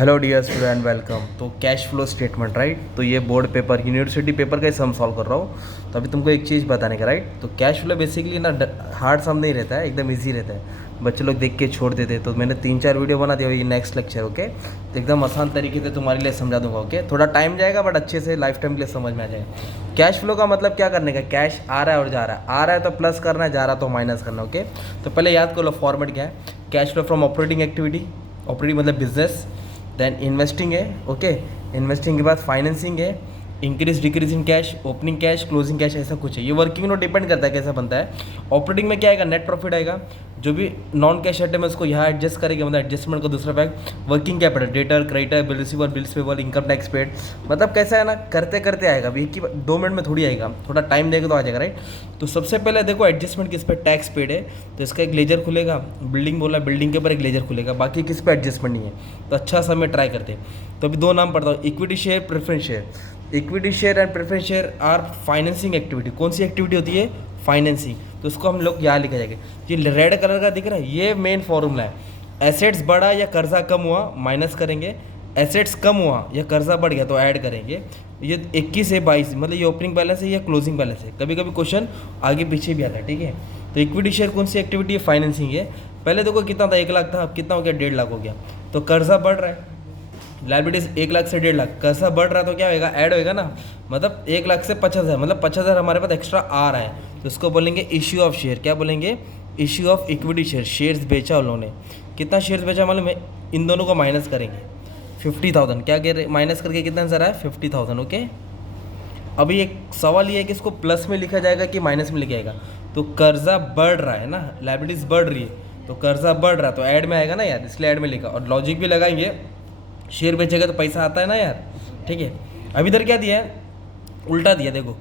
Hello dear student, welcome. तो cash flow statement, right. तो ये बोर्ड पेपर, यूनिवर्सिटी पेपर का ही सम सॉल्व कर रहा हूँ। तो अभी तुमको एक चीज़ बताने का, राइट। तो कैश फ्लो बेसिकली ना हार्ड सम नहीं रहता है, एकदम इजी रहता है। बच्चे लोग देख के छोड़ देते। तो मैंने 3-4 वीडियो बना दिया, ये नेक्स्ट लेक्चर, ओके। तो एकदम आसान तरीके से तुम्हारे लिए समझा दूंगा, ओके। थोड़ा टाइम जाएगा बट अच्छे से लाइफ टाइम के लिए समझ में आ जाएगा। कैश फ्लो का मतलब क्या करने का, कैश आ रहा है और जा रहा है। आ रहा है तो प्लस करना है, जा रहा है तो माइनस करना, ओके। तो पहले याद कर लो फॉर्मेट क्या है। Cash flow from operating activity, operating मतलब बिजनेस। देन इन्वेस्टिंग है, ओके। इन्वेस्टिंग के बाद फाइनेंसिंग है, increase decrease in cash, opening cash, closing cash, ऐसा कुछ है। ये वर्किंग नोट डिपेंड करता है कैसा बनता है। ऑपरेटिंग में क्या आएगा, नेट प्रॉफिट आएगा। जो भी नॉन कैश आइटम है उसको यहाँ एडजस्ट करेंगे, मतलब एडजस्टमेंट का दूसरा pack. Working capital, debtor, creditor, bill receiver, bills payable, income tax paid. मतलब कैसा है ना, करते करते आएगा। अभी एक ही 2 मिनट में थोड़ी आएगा, थोड़ा टाइम देगा तो आ जाएगा, राइट। तो सबसे पहले देखो एडजस्टमेंट किस पे, टैक्स पेड है तो इसका एक लेजर खुलेगा। बिल्डिंग बोला, बिल्डिंग के ऊपर एक लेजर खुलेगा, बाकी किस पे एडजस्टमेंट नहीं है। तो अच्छा समय ट्राई करते हैं। तो अभी 2 नाम पढ़ता हूँ, equity share, preference share. Equity share and preference share are financing activity. कौन सी एक्टिविटी होती है, फाइनेंसिंग। तो उसको हम लोग यहाँ लिखा जाएगा। ये रेड कलर का दिख रहा है, ये मेन फॉर्मूला है। एसेट्स बढ़ा या कर्जा कम हुआ माइनस करेंगे, एसेट्स कम हुआ या कर्जा बढ़ गया तो ऐड करेंगे। ये 21 से 22 मतलब ये ओपनिंग बैलेंस है या क्लोजिंग बैलेंस है। कभी कभी क्वेश्चन आगे पीछे भी आता है, ठीक है। तो इक्विटी शेयर कौन सी एक्टिविटी है, फाइनेंसिंग है। पहले देखो कितना था, 1 लाख था, अब कितना हो गया, 1.5 लाख हो गया। तो कर्जा बढ़ रहा है, लाइबिलिटीज 1 लाख से 1.5 लाख, कर्जा बढ़ रहा है तो क्या होगा, ऐड होएगा ना। मतलब 1 लाख से 50,000, मतलब 50,000 हमारे पास एक्स्ट्रा आ रहा है। तो इसको बोलेंगे इश्यू ऑफ शेयर। क्या बोलेंगे, issue of equity share. Shares बेचा उन्होंने, कितना शेयर्स बेचा मालूम है। इन दोनों को माइनस करेंगे, 50,000। क्या कह रहे, माइनस करके कितना आंसर आया, 50,000, ओके। अभी एक सवाल ये है कि इसको प्लस में लिखा जाएगा कि माइनस में लिखा जाएगा। तो कर्जा बढ़ रहा है ना, लाइबिलिटीज बढ़ रही है तो कर्जा बढ़ रहा है तो ऐड में आएगा ना यार, इसलिए ऐड में लिखा। और लॉजिक भी लगाएंगे, शेयर बेचेगा तो पैसा आता है ना यार, ठीक है। अब इधर क्या दिया है, उल्टा दिया। देखो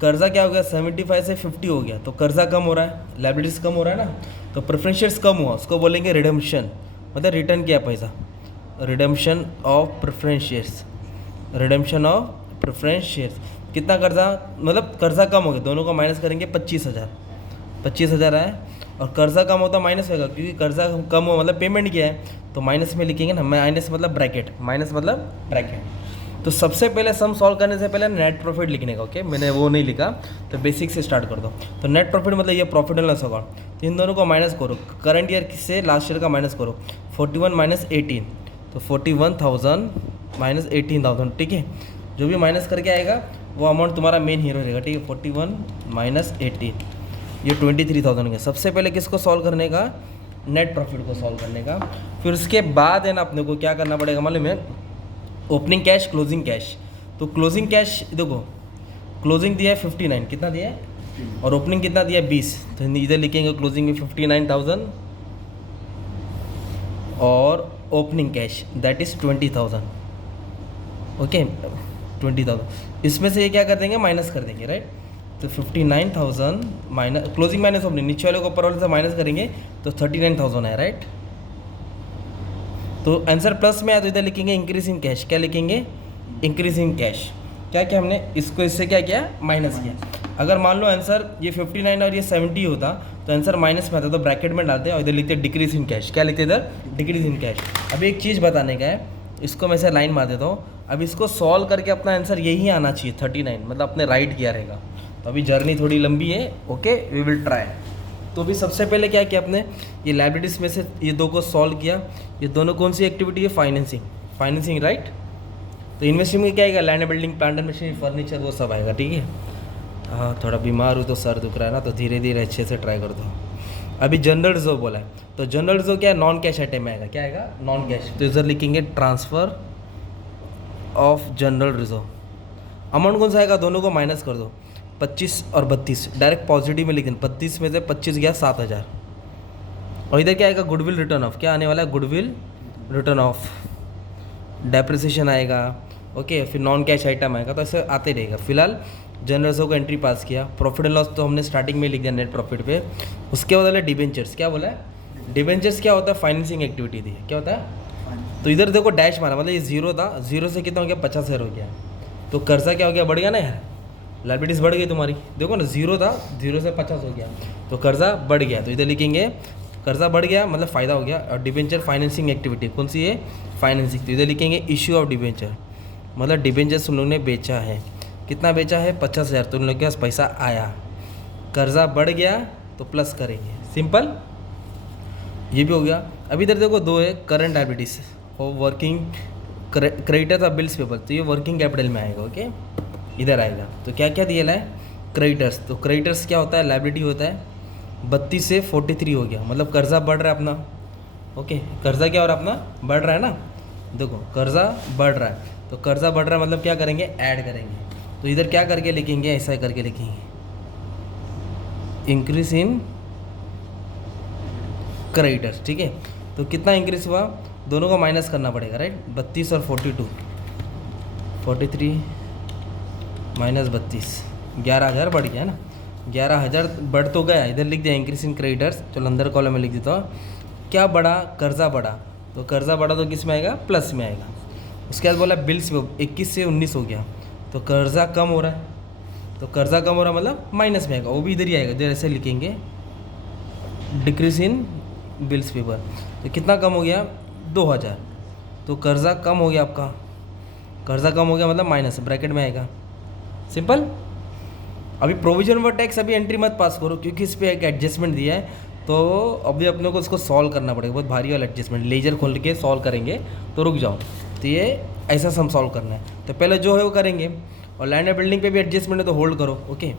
कर्जा क्या हो गया, 75 से 50 हो गया तो कर्जा कम हो रहा है, लाइबिलिटीज कम हो रहा है ना। तो प्रेफरेंस शेयर्स कम हुआ, उसको बोलेंगे रिडम्पशन, मतलब रिटर्न किया पैसा। Redemption of preference shares, redemption of preference shares. कितना कर्जा, मतलब कर्जा कम हो गया, दोनों को माइनस करेंगे, 25,000। 25,000 आया। और कर्जा कम होता माइनस होगा, क्योंकि कर्जा कम हुआ मतलब पेमेंट किया है तो माइनस में लिखेंगे ना। माइनस मतलब ब्रैकेट, माइनस मतलब ब्रैकेट। तो सबसे पहले सम सॉल्व करने से पहले नेट प्रॉफिट लिखने का, ओके। मैंने वो नहीं लिखा, तो बेसिक से स्टार्ट कर दो। तो नेट प्रॉफिट मतलब ये प्रॉफिट एंड लॉस होगा। तो इन दोनों को माइनस करो, करंट ईयर से लास्ट ईयर का माइनस करो। 41 माइनस 18, तो 41,000 माइनस 18,000, ठीक है। जो भी माइनस करके आएगा वो अमाउंट तुम्हारा मेन हीरो रहेगा, ठीक है। 41 माइनस 18, ये 23,000 है। सबसे पहले किसको सॉल्व करने का, नेट प्रॉफिट को सॉल्व करने का। फिर उसके बाद है ना अपने को क्या करना पड़ेगा मालूम है, ओपनिंग कैश, क्लोजिंग कैश। तो क्लोजिंग कैश देखो, क्लोजिंग दिया है 59, कितना दिया है, और ओपनिंग कितना दिया है 20। तो इधर लिखेंगे क्लोजिंग में 59,000 और opening cash that is 20,000, okay. 20,000 इसमें से ये क्या कर देंगे, माइनस कर देंगे, राइट। तो 59,000 माइनस क्लोजिंग माइनस ओपनिंग, नीचे वाले को ऊपर वाले से माइनस करेंगे तो 39,000 है, राइट। तो आंसर प्लस में आया तो इधर लिखेंगे इंक्रीज इन कैश। क्या लिखेंगे, इंक्रीज इन कैश। क्या किया हमने, इसको इससे क्या किया, माइनस किया। अगर मान लो आंसर ये 59 और ये 70 होता तो आंसर माइनस में आता, तो ब्रैकेट में डालते और इधर लिखते डिक्रीज इन कैश। क्या लिखते इधर, डिक्रीज इन कैश। अभी एक चीज़ बताने का है, इसको मैं से लाइन मार देता हूँ। अब इसको सॉल्व करके अपना आंसर यही आना चाहिए 39, मतलब अपने राइट किया रहेगा। तो अभी जर्नी थोड़ी लंबी है, ओके, वी विल ट्राई। तो अभी सबसे पहले क्या किया अपने, ये लाइबिलिटीज में से ये 2 को सॉल्व किया। ये दोनों कौन सी एक्टिविटी है, फाइनेंसिंग, फाइनेंसिंग, राइट। तो इन्वेस्टिंग में क्या आएगा, land building, plant and machinery, furniture, वो सब आएगा, ठीक है। हाँ थोड़ा बीमार हूँ तो सर दुख रहा है ना, तो धीरे धीरे अच्छे से ट्राई कर दो। अभी जनरल रिजर्व बोला है, तो जनरल रिजर्व क्या है, नॉन कैश आइटम में आएगा। क्या आएगा, नॉन कैश। तो इधर लिखेंगे transfer of general reserve. Amount कौन सा आएगा, दोनों को माइनस कर दो, 25 और 32, डायरेक्ट पॉजिटिव में लिख दें। 32 में से 25 गया 7,000। और इधर क्या आएगा, गुडविल रिटर्न ऑफ। क्या आने वाला है, गुडविल रिटर्न ऑफ। डेप्रिसिएशन आएगा, ओके। फिर नॉन कैश आइटम आएगा, तो ऐसे आते रहेगा। फिलहाल जनरल रिजर्व को एंट्री पास किया। प्रॉफिट एंड लॉस तो हमने स्टार्टिंग में लिख दिया नेट प्रॉफिट पे। उसके बाद वाला डिबेंचर्स। क्या बोला है, डिबेंचर्स क्या होता है, फाइनेंसिंग एक्टिविटी थी। क्या होता है, तो इधर देखो डैश मारा, मतलब ये 0 था, 0 से कितना हो गया, 50,000 हो गया। तो कर्जा क्या हो गया, बढ़ गया ना यार, लाइबिलिटीज बढ़ गई तुम्हारी। देखो ना 0 था, 0 से 50 हो गया तो कर्जा बढ़ गया। तो इधर लिखेंगे कर्जा बढ़ गया मतलब फ़ायदा हो गया। और डिबेंचर फाइनेंसिंग एक्टिविटी कौन सी है, फाइनेंसिंग, तो इधर लिखेंगे इश्यू ऑफ डिबेंचर, मतलब डिबेंचर तुम लोग ने बेचा है। कितना बेचा है? 50,000, तो उन लोग के पास पैसा आया। कर्जा बढ़ गया तो प्लस करेंगे, सिंपल, ये भी हो गया। अभी इधर देखो दो है, करंट लायबिलिटीज और working creditors of bills paper, तो ये वर्किंग कैपिटल में आएगा। ओके, इधर आएगा। तो क्या क्या दिया है? क्रेडिटर्स, तो क्रेडिटर्स क्या होता है? लायबिलिटी होता है। 32 से 43 हो गया, मतलब कर्जा बढ़ रहा है अपना। ओके, कर्जा क्या हो रहा है अपना? बढ़ रहा है ना। देखो कर्जा बढ़ रहा है, तो कर्जा बढ़ रहा है मतलब क्या करेंगे? ऐड करेंगे। तो इधर क्या करके लिखेंगे? ऐसा करके लिखेंगे, इंक्रीज इन क्रेडिटर्स। ठीक है, तो कितना इंक्रीज हुआ? दोनों को माइनस करना पड़ेगा, राइट। 32 और 42, 43 माइनस 32, 11,000 बढ़ गया ना। 11,000 बढ़ तो गया, इधर लिख दिया इंक्रीज इन क्रेडिटर्स। चलो अंदर कॉलम में लिख देता हूँ, क्या बढ़ा? कर्जा बढ़ा, तो कर्जा बढ़ा तो किस में आएगा? प्लस में आएगा। उसके बाद बोला बिल्स में 21 से 19 हो गया, तो कर्जा कम हो रहा है, तो कर्जा कम हो रहा है मतलब माइनस में आएगा, वो भी इधर ही आएगा। इधर ऐसे लिखेंगे डिक्रीज इन बिल्स पेपर, तो कितना कम हो गया? 2,000, तो कर्जा कम हो गया आपका। कर्जा कम हो गया मतलब माइनस, ब्रैकेट में आएगा, सिंपल। अभी प्रोविजन व टैक्स अभी एंट्री मत पास करो, क्योंकि इस पर एक एडजस्टमेंट दिया है, तो अभी अपने को इसको सॉल्व करना पड़ेगा, बहुत भारी वाला एडजस्टमेंट। लेजर खोल के सॉल्व करेंगे, तो रुक जाओ। तो ये ऐसा सम सॉल्व करना है, तो पहले जो है वो करेंगे। और लैंड एंड बिल्डिंग पे भी एडजस्टमेंट है, तो होल्ड करो। ओके,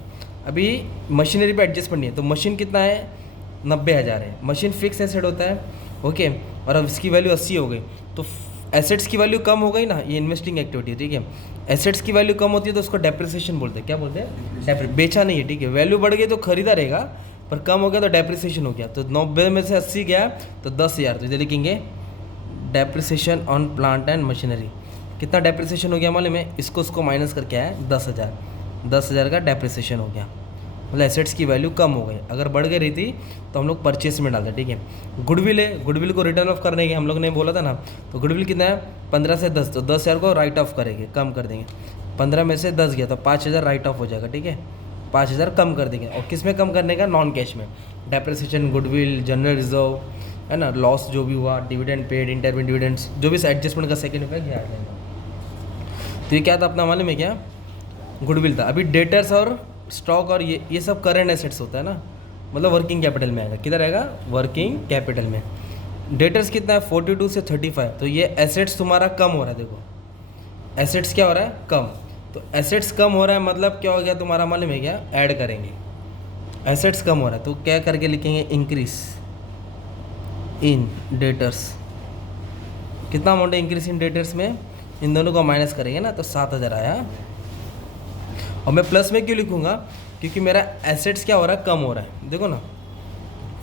अभी मशीनरी पे एडजस्टमेंट नहीं है, तो मशीन कितना है? 90,000 है। मशीन फिक्स एसेट होता है। ओके, और अब इसकी वैल्यू 80 हो गई, तो एसेट्स की वैल्यू कम हो गई ना, ये इन्वेस्टिंग एक्टिविटी। ठीक है, एसेट्स की वैल्यू कम होती है तो उसको डेप्रिसिएशन बोलते हैं। क्या बोलते हैं? बेचा नहीं है। ठीक है, वैल्यू बढ़ गई तो खरीदा रहेगा, पर कम हो गया तो डेप्रिसिएशन हो गया। तो 90 में से 80 गया तो 10,000, तो इधर लिखेंगे depreciation on plant and machinery. कितना डेप्रिसिएशन हो गया मालूम है? इसको माइनस करके आया 10,000, 10,000 का डेप्रिसिएशन हो गया, मतलब एसेट्स की वैल्यू कम हो गई। अगर बढ़ गई रही थी तो हम लोग परचेस में डालते। ठीक है, गुडविल है, गुडविल को रिटर्न ऑफ करने के हम लोग ने बोला था ना, तो गुडविल कितना है? 15 से 10, तो 10,000 को राइट ऑफ करेंगे, कम कर देंगे। 15 में से 10 गया तो 5,000 राइट ऑफ हो जाएगा। ठीक है, 5,000 कम कर देंगे। और किस में कम करने का? नॉन कैश में। डेप्रिसिएशन, गुडविल, जनरल रिजर्व, है ना, लॉस जो भी हुआ, डिविडेंड पेड, इंटरमीडिएट डिविडेंड्स, जो भी एडजस्टमेंट का सेकंड इफेक्ट ये आ जाएगा। तो ये क्या था अपना मालूम है क्या? गुडविल था। अभी डेटर्स और स्टॉक और ये सब करंट एसेट्स होता है ना, मतलब वर्किंग कैपिटल में आएगा। किधर आएगा? वर्किंग कैपिटल में। डेटर्स कितना है? 42 से 35, तो ये एसेट्स तुम्हारा कम हो रहा है। देखो एसेट्स क्या हो रहा है? कम। तो एसेट्स कम हो रहा है मतलब क्या हो गया तुम्हारा मालूम है क्या? ऐड करेंगे, एसेट्स कम हो रहा है तो क्या करके लिखेंगे? Increase in debtors. कितना अमाउंट है इंक्रीज इन डेटर्स में? इन दोनों को माइनस करेंगे ना, तो 7,000 आया। और मैं प्लस में क्यों लिखूंगा? क्योंकि मेरा एसेट्स क्या हो रहा है? कम हो रहा है। देखो ना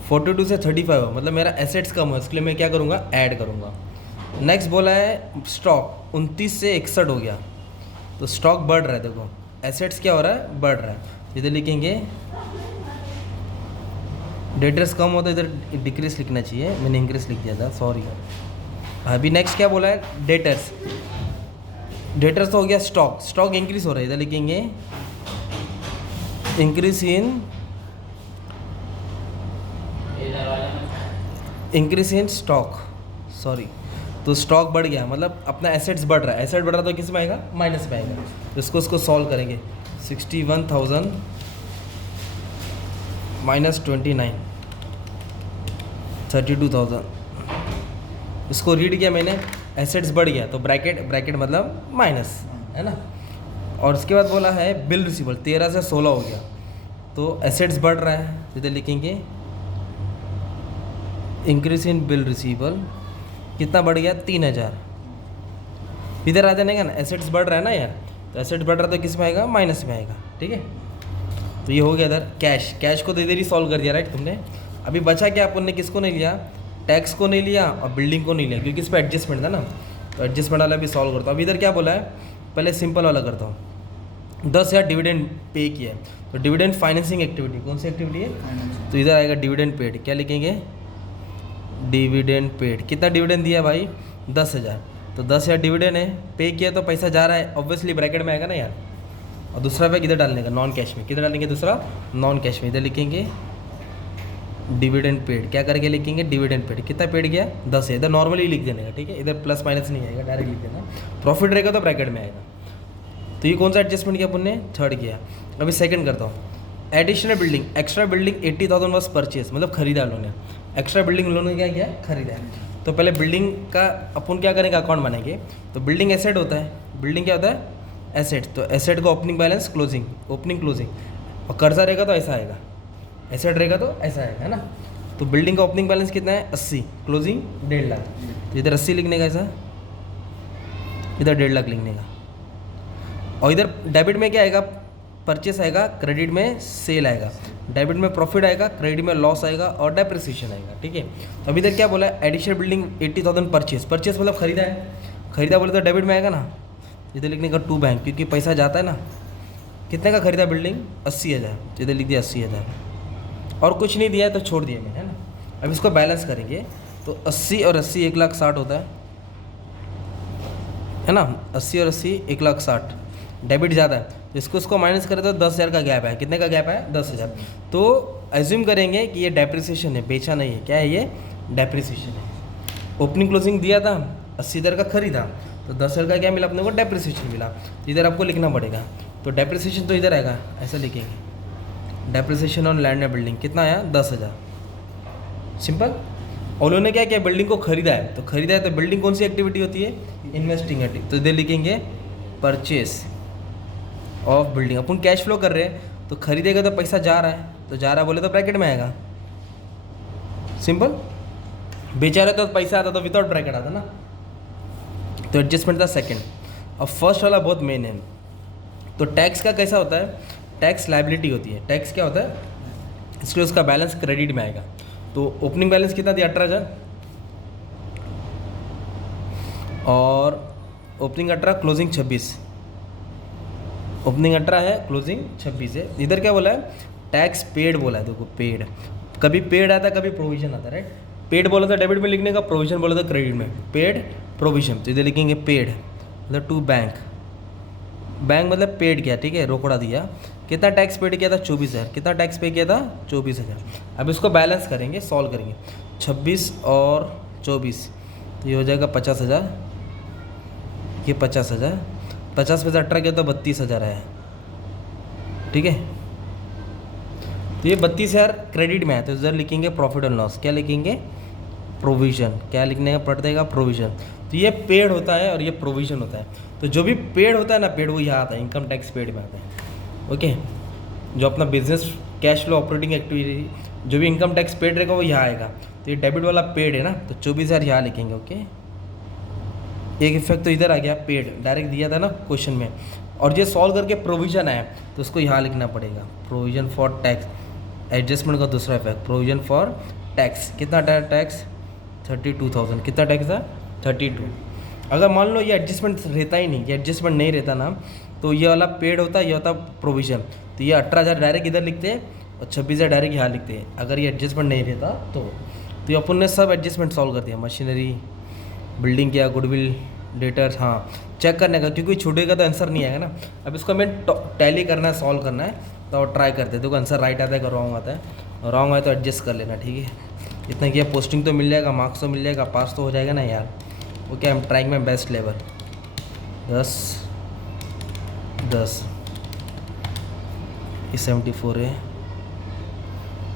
42 से 35 हो, मतलब मेरा एसेट्स कम हो, इसके लिए मैं क्या करूँगा? ऐड करूँगा। नेक्स्ट बोला है स्टॉक, 29 से 61 हो गया, तो स्टॉक बढ़ रहा है। देखो एसेट्स क्या हो रहा है? बढ़ रहा है। इधर लिखेंगे डेटर्स कम होता है, इधर डिक्रीज लिखना चाहिए, मैंने इंक्रीज लिख दिया था, सॉरी। अभी नेक्स्ट क्या बोला है? डेटर्स। डेटर्स तो हो गया स्टॉक, स्टॉक इंक्रीज हो रहा है, इधर लिखेंगे इंक्रीज इन स्टॉक, सॉरी। तो स्टॉक बढ़ गया मतलब अपना एसेट्स बढ़ रहा है, एसेट बढ़ रहा तो किस में आएगा? माइनस में आएगा। तो इसको सॉल्व करेंगे। 61,000 माइनस 29, 32,000। इसको रीड किया मैंने, एसेट्स बढ़ गया तो ब्रैकेट मतलब माइनस, है ना। और उसके बाद बोला है बिल रिसीवेबल, 13 से 16 हो गया, तो एसेट्स बढ़ रहा है, इधर लिखेंगे इंक्रीज इन बिल रिसीवेबल। कितना बढ़ गया? 3,000। इधर आ जाने का ना, एसेट्स बढ़ रहा है ना यार, तो एसेट्स बढ़ रहा है तो किस में आएगा? माइनस में आएगा। ठीक है, तो ये हो गया इधर कैश को तो इधर ही सॉल्व कर दिया, राइट तुमने। अभी बचा क्या? अपन ने किसको नहीं लिया? टैक्स को नहीं लिया और बिल्डिंग को नहीं लिया, क्योंकि इस पर एडजस्टमेंट था ना, तो एडजस्टमेंट वाला भी सॉल्व करता हूँ। अभी इधर क्या बोला है? पहले सिंपल वाला करता हूँ। 10,000 डिविडेंड पे किया है, तो डिविडेंड फाइनेंसिंग एक्टिविटी, कौन सी एक्टिविटी है? तो इधर आएगा डिविडेंड पेड। क्या लिखेंगे? Dividend paid. कितना डिविडेंड दिया भाई? 10,000, तो 10,000 डिविडेंड है, पे किया तो पैसा जा रहा है, ऑब्वियसली ब्रैकेट में आएगा ना यार। और दूसरा पे किधर डालने का? नॉन कैश में। किधर डालेंगे? दूसरा नॉन कैश में, इधर लिखेंगे डिविडेंड पेड क्या करके लिखेंगे, डिविडेंड पेड कितना पेड गया 10 है, इधर नॉर्मली लिख देने का, ठीक है, इधर प्लस माइनस नहीं आएगा, डायरेक्ट लिख देना। प्रॉफिट रहेगा तो ब्रैकेट में आएगा। तो ये कौन सा एडजस्टमेंट किया अपन ने, थर्ड किया। अभी सेकंड करता हूँ, additional building, extra building 80,000 was purchase, मतलब खरीदा उन्होंने, एक्स्ट्रा बिल्डिंग उन्होंने क्या किया, खरीदा है। तो पहले बिल्डिंग का अपन क्या करेंगे, अकाउंट बनाएंगे। तो बिल्डिंग एसेट होता है, बिल्डिंग क्या होता है, एसेट। तो एसेट का opening balance, closing, opening closing, और कर्जा रहेगा तो ऐसा आएगा, एसेट रहेगा तो ऐसा आएगा, है ना। तो बिल्डिंग का ओपनिंग बैलेंस कितना है 80, क्लोजिंग 1.5 लाख। तो इधर 80 लिखने का ऐसा, इधर 1.5 लाख लिखने का। और इधर डेबिट में क्या आएगा, परचेस आएगा, क्रेडिट में सेल आएगा, डेबिट में प्रॉफिट आएगा, क्रेडिट में लॉस आएगा और डेप्रिसिएशन आएगा, ठीक है। तो अभी इधर क्या बोला है, एडिशनल बिल्डिंग 80,000 परचेस, परचेस मतलब खरीदा है, खरीदा बोले तो डेबिट में आएगा ना, इधर लिखने का टू बैंक, क्योंकि पैसा जाता है ना। कितने का खरीदा बिल्डिंग, 80,000, तो इधर लिख दिया 80,000, और कुछ नहीं दिया है तो छोड़ दिया मैंने, है ना। अब इसको बैलेंस करेंगे तो 80 और 80 1,60,000 होता है ना, 80 और 80 1,60,000, डेबिट ज़्यादा है तो इसको माइनस करें तो 10,000 का गैप है। कितने का गैप है, 10,000। तो एज्यूम करेंगे कि ये डेप्रिसिएशन है, बेचा नहीं है, क्या है ये, डेप्रिसिएशन है। ओपनिंग क्लोजिंग दिया था 80,000 का खरीदा, तो 10,000 का क्या मिला अपने को, डेप्रिसिएशन मिला। इधर आपको लिखना पड़ेगा, तो डेप्रिसिएशन तो इधर आएगा, ऐसा लिखेंगे, depreciation on land and building कितना आया, 10,000, सिंपल। और उन्होंने क्या किया, बिल्डिंग को खरीदा है, तो खरीदा है तो बिल्डिंग कौन सी एक्टिविटी होती है, इन्वेस्टिंग एक्टिविटी। तो इधर लिखेंगे purchase of building. Upon cash flow कर रहे हैं तो खरीदेगा तो पैसा जा रहा है, तो जा रहा बोले तो ब्रैकेट में आएगा, सिंपल। बेचा रहे तो पैसा आता तो विदाउट ब्रैकेट आता ना। तो एडजस्टमेंट था सेकंड। अब फर्स्ट वाला बहुत मेन है। तो टैक्स का कैसा होता है, टैक्स लायबिलिटी होती है। टैक्स क्या होता है, इसलिए उसका बैलेंस क्रेडिट में आएगा। तो ओपनिंग बैलेंस कितना दिया, 18,000, और ओपनिंग 18, क्लोजिंग 26, ओपनिंग 18 है, क्लोजिंग 26 है। इधर क्या बोला है, टैक्स पेड बोला है, देखो पेड, कभी पेड आता है कभी प्रोविजन आता है, राइट। पेड बोला था डेबिट में लिखने का, प्रोविजन बोला था क्रेडिट में, पेड प्रोविजन। तो इधर लिखेंगे पेड मतलब टू बैंक, बैंक मतलब पेड किया, ठीक है, रोकड़ा दिया। कितना टैक्स पेड किया था, 24,000। कितना टैक्स पे किया था, 24,000। अब इसको बैलेंस करेंगे, सॉल्व करेंगे, 26 और 24, तो ये हो जाएगा 50,000, ये 50,000, 50 में से 18 किया तो 32,000 है, ठीक है। तो ये 32,000 क्रेडिट में है, तो इधर लिखेंगे प्रॉफिट एंड लॉस, क्या लिखेंगे, प्रोविजन। क्या लिखने का पड़ेगा, प्रोविजन। तो ये पेड होता है और ये प्रोविजन होता है। तो जो भी पेड होता है ना, पेड वो यहाँ आता है, इनकम टैक्स पेड में आता है, ओके। जो अपना business cash flow operating activity, जो भी इनकम टैक्स पेड रहेगा वो यहाँ आएगा। तो ये डेबिट वाला पेड है ना, तो 24,000 यहाँ लिखेंगे, ओके। एक इफेक्ट तो इधर आ गया, पेड डायरेक्ट दिया था ना क्वेश्चन में, और ये सॉल्व करके प्रोविजन आया तो उसको यहाँ लिखना पड़ेगा, प्रोविजन फॉर टैक्स। एडजस्टमेंट का दूसरा इफेक्ट, प्रोविजन फॉर टैक्स। कितना टैक्स, 32,000। कितना टैक्स था, 32। अगर मान लो ये एडजस्टमेंट रहता ही नहीं, ये एडजस्टमेंट नहीं रहता ना, तो ये वाला पेड होता, ये होता प्रोविजन। तो ये 18,000 डायरेक्ट इधर लिखते हैं और 26,000 डायरेक्ट यहाँ लिखते हैं, अगर ये एडजस्टमेंट नहीं रहता तो। ये अपन ने सब एडजस्टमेंट सॉल्व कर दिया, मशीनरी, बिल्डिंग किया, गुडविल, डेटर्स, हाँ चेक करने का, क्योंकि छूटेगा तो आंसर नहीं आएगा ना। अब इसको हमें टैली करना है, सॉल्व करना है, तो ट्राई करते हैं। देखो आंसर राइट आता है कि रॉन्ग आता है, रॉन्ग आए तो एडजस्ट कर लेना, ठीक है। इतना किया, पोस्टिंग तो मिल जाएगा, मार्क्स तो मिल जाएगा, पास तो हो जाएगा ना यार। Okay, I am trying my best level. 10 ये 74 है।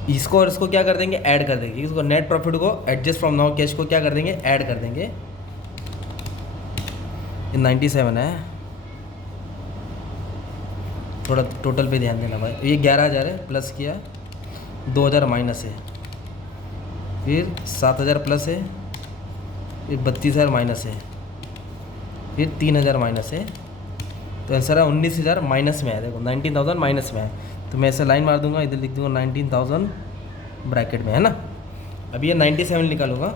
इसको और इसको क्या कर देंगे, ऐड कर देंगे। इसको नेट प्रॉफिट को एडजस्ट फ्रॉम नाउ कैश को क्या कर देंगे, ऐड कर देंगे। ये 97 है, थोड़ा टोटल पे ध्यान देना भाई। ये 11,000 है, प्लस किया, 2,000 माइनस है, फिर 7,000 प्लस है, फिर 32,000 माइनस है, फिर 3,000 माइनस है। तो आंसर है 19,000 माइनस में है। देखो 19,000 माइनस में है, तो मैं ऐसे लाइन मार दूंगा, इधर लिख दूंगा 19,000 ब्रैकेट में, है ना। अभी ये 97 निकालूंगा,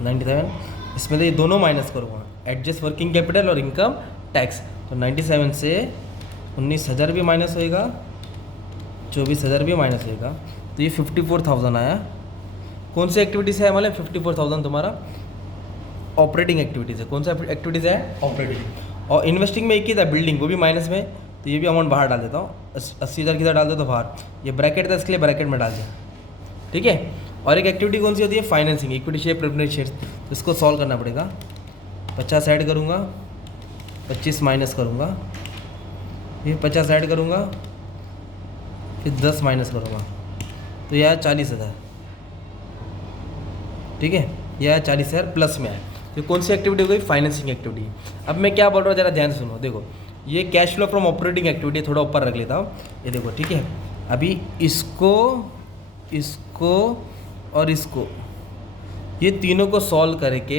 97, इसमें तो ये दोनों माइनस करूँगा, एडजस्ट वर्किंग कैपिटल और इनकम टैक्स। तो 97 से 19,000 भी माइनस होएगा, 24,000 भी माइनस होएगा, तो ये 54,000 आया। कौन सी एक्टिविटीज़ है हमारे, 54,000 तुम्हारा ऑपरेटिंग एक्टिविटीज़ है। कौन सा एक्टिविटीज़ है, ऑपरेटिंग। और इन्वेस्टिंग में एक ही था, बिल्डिंग, वो भी माइनस में, तो ये भी अमाउंट बाहर डाल देता हूँ, 80,000 किधर डाल देता हूँ बाहर। ये ब्रैकेट था इसके लिए ब्रैकेट में डाल दिया, ठीक है। और एक एक्टिविटी कौन सी होती है, financing, equity share preference share, तो इसको सॉल्व करना पड़ेगा। 50 ऐड करूँगा, 25 माइनस करूँगा, फिर 50 ऐड करूँगा, फिर 10 माइनस करूँगा, तो यह 40,000, ठीक है। यह 40,000 प्लस में है। तो कौन सी एक्टिविटी हो गई, फाइनेंसिंग एक्टिविटी। अब मैं क्या बोल रहा हूँ जरा ध्यान सुनो, देखो ये cash flow from operating activity, थोड़ा ऊपर रख लेता हूँ, ये देखो, ठीक है। अभी इसको और इसको, ये तीनों को सॉल्व करके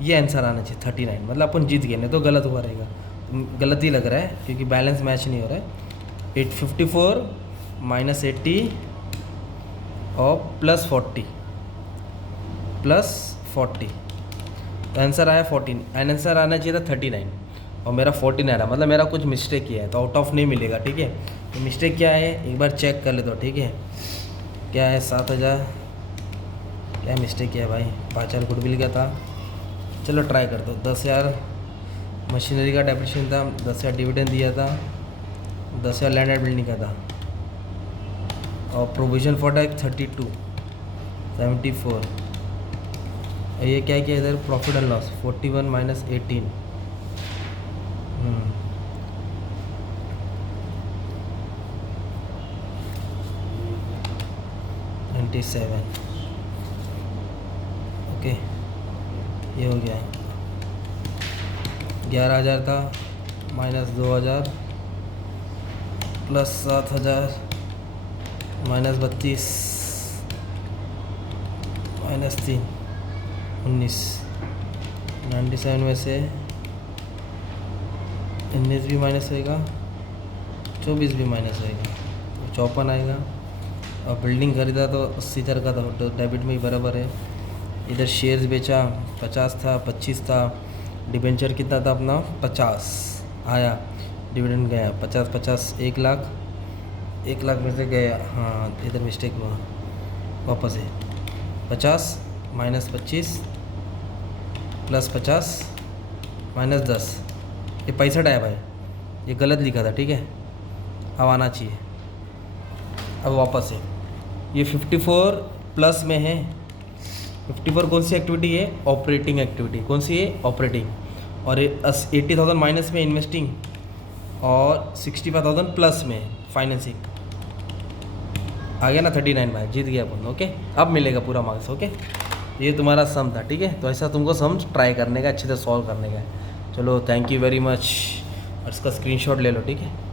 ये आंसर आना चाहिए 39, मतलब अपन जीत गए, नहीं तो गलत हुआ रहेगा। गलत ही लग रहा है क्योंकि बैलेंस मैच नहीं हो रहा है। 854 माइनस 80 और प्लस 40 तो आंसर आया 14, आंसर आना चाहिए था 39 और मेरा 14 आ रहा, मतलब मेरा कुछ मिस्टेक किया है तो आउट ऑफ नहीं मिलेगा, ठीक है। तो मिस्टेक क्या है एक बार चेक कर ले तो, ठीक है। क्या है 7,000, क्या मिस्टेक किया है भाई, 5,000 गुडविल का था, चलो ट्राई कर दो। 10,000 मशीनरी का डेप्रिसिएशन था, 10,000 डिविडेंड दिया था, 10,000 लैंड एंड बिल्डिंग का था, और प्रोविजन फॉर टैक्स 32 74, और ये क्या किया इधर, profit and loss 41 minus 18, 97, okay, ये हो गया। 11,000 था, माइनस 2,000, प्लस 7,000, माइनस 32, माइनस 3, 19, 97 में से 19 भी माइनस होएगा, 24 भी माइनस होएगा, तो 54 आएगा। और बिल्डिंग खरीदा तो 80,000 का था, तो डेबिट में ही बराबर है। इधर शेयर्स बेचा 50 था, 25 था, डिबेंचर कितना था अपना 50 आया, डिविडेंड गया 50 1 लाख, 1 लाख में से गया, हाँ इधर मिस्टेक हुआ, वापस है 50 माइनस 25 प्लस 50 माइनस 10, ये 65 आया भाई, ये गलत लिखा था, ठीक है। अब आना चाहिए, अब वापस है, ये 54 प्लस में है। 54 कौन सी एक्टिविटी है, ऑपरेटिंग एक्टिविटी, कौन सी है, ऑपरेटिंग। और 80,000 माइनस में इन्वेस्टिंग, और 65,000 प्लस में फाइनेंसिंग। आ गया ना 39 भाई, जीत गया अपन, ओके। अब मिलेगा पूरा मार्क्स, ओके। ये तुम्हारा सम था, ठीक है। तो ऐसा तुमको सम ट्राई करने का, अच्छे से सॉल्व करने का है। चलो थैंक यू वेरी मच, और इसका स्क्रीनशॉट ले लो, ठीक है।